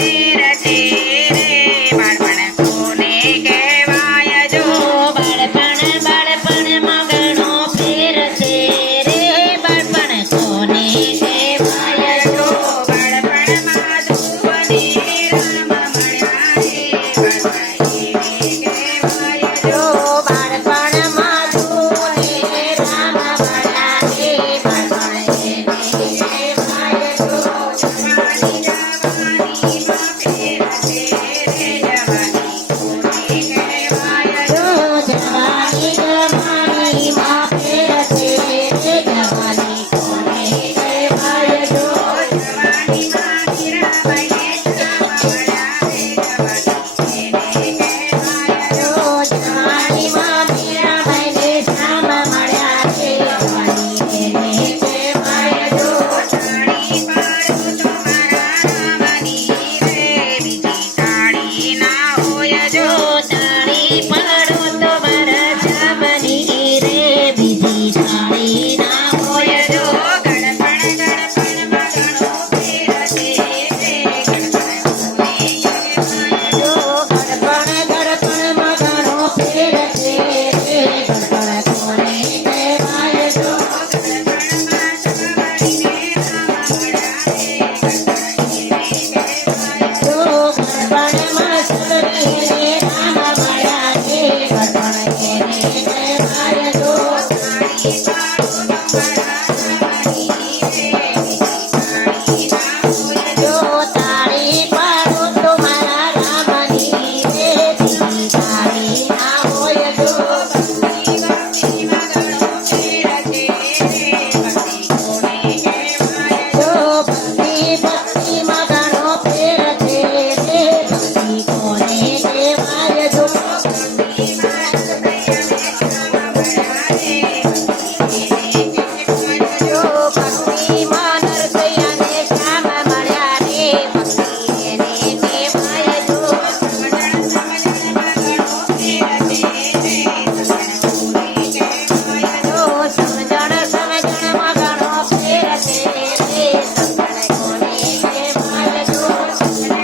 see